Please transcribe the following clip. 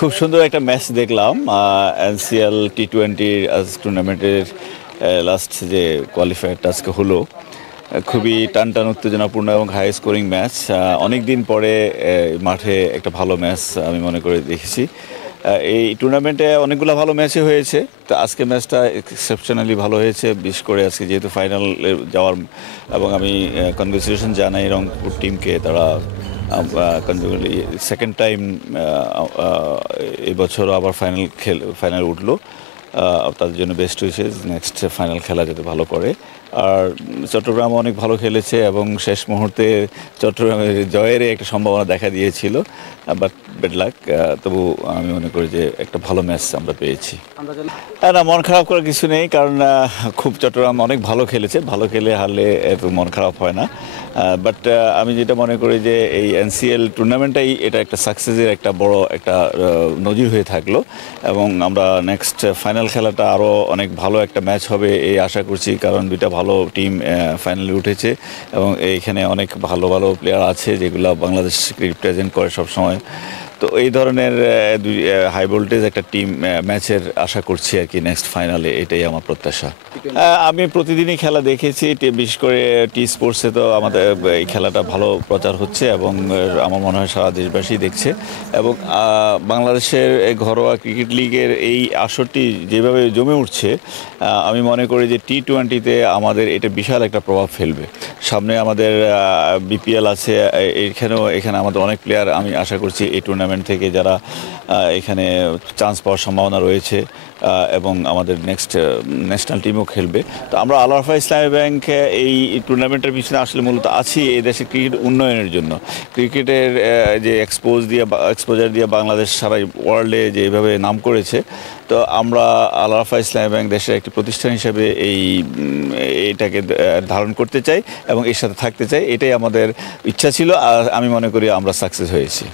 খুব সুন্দর একটা ম্যাচ দেখলাম এনসিএল টি-20 টুর্নামেন্টের লাস্ট যে কোয়ালিফায়ারটা আজকে হলো। খুবই টান উত্তেজনাপূর্ণ এবং হাই স্কোরিং ম্যাচ। অনেক দিন পরে মাঠে একটা ভালো ম্যাচ আমি মনে করে দেখেছি। এই টুর্নামেন্টে অনেকগুলো ভালো ম্যাচই হয়েছে, তো আজকে ম্যাচটা এক্সেপশনালি ভালো হয়েছে, বিশেষ করে আজকে যেহেতু ফাইনাল যাওয়ার। এবং আমি কনগ্রেচুলেশন জানাই রংপুর টিমকে। তারা সেকেন্ড টাইম এই বছরও আবার ফাইনাল উঠলো। তাদের জন্য বেস্ট হয়েছে, নেক্সট ফাইনাল খেলা যাতে ভালো করে। আর চট্টগ্রাম অনেক ভালো খেলেছে এবং শেষ মুহূর্তে চট্টগ্রামের জয়ের একটা সম্ভাবনা দেখা দিয়েছিল, বাট বেড লাক। তবু আমি মনে করি যে একটা ভালো ম্যাচ আমরা পেয়েছি। না, মন খারাপ করার কিছু নেই, কারণ খুব চট্টগ্রাম অনেক ভালো খেলেছে। ভালো খেলে হারলে এত মন খারাপ হয় না। বাট আমি যেটা মনে করি যে এই এনসিএল টুর্নামেন্টটাই এটা একটা সাকসেসের একটা বড় একটা নজির হয়ে থাকলো, এবং আমরা নেক্সট ফাইনাল খেলাটা আরও অনেক ভালো একটা ম্যাচ হবে এই আশা করছি, কারণ দুইটা ভালো টিম ফাইনালে উঠেছে এবং এইখানে অনেক ভালো ভালো প্লেয়ার আছে যেগুলো বাংলাদেশ রিপ্রেজেন্ট করে সবসময়। তো এই ধরনের হাই ভোল্টেজ একটা টিম ম্যাচের আশা করছি আর কি নেক্সট ফাইনালে, এটাই আমার প্রত্যাশা। আমি প্রতিদিনই খেলা দেখেছি, বিশেষ করে টি স্পোর্টসে তো আমাদের এই খেলাটা ভালো প্রচার হচ্ছে এবং আমার মনে হয় সারা দেশবাসী দেখছে। এবং বাংলাদেশের ঘরোয়া ক্রিকেট লিগের এই আসরটি যেভাবে জমে উঠছে, আমি মনে করি যে টি-20তে আমাদের এটা বিশাল একটা প্রভাব ফেলবে। সামনে আমাদের বিপিএল আছে, এখানে আমাদের অনেক প্লেয়ার আমি আশা করছি এই টুর্নামেন্ট থেকে যারা এখানে চান্স পাওয়ার সম্ভাবনা রয়েছে, এবং আমাদের নেক্সট ন্যাশনাল টিমও খেলবে। তো আমরা আল ওয়াফা ইসলামী ব্যাংক এই টুর্নামেন্টের পিছনে আসলে মূলত আছি এই দেশের ক্রিকেট উন্নয়নের জন্য। ক্রিকেটের যে এক্সপোজার দিয়ে বাংলাদেশ সারা ওয়ার্ল্ডে যেভাবে নাম করেছে, তো আমরা আল ওয়াফা ইসলামী ব্যাংক দেশের একটি প্রতিষ্ঠান হিসেবে এইটাকে ধারণ করতে চাই এবং এর সাথে থাকতে চাই। এটাই আমাদের ইচ্ছা ছিল, আর আমি মনে করি আমরা সাকসেস হয়েছি।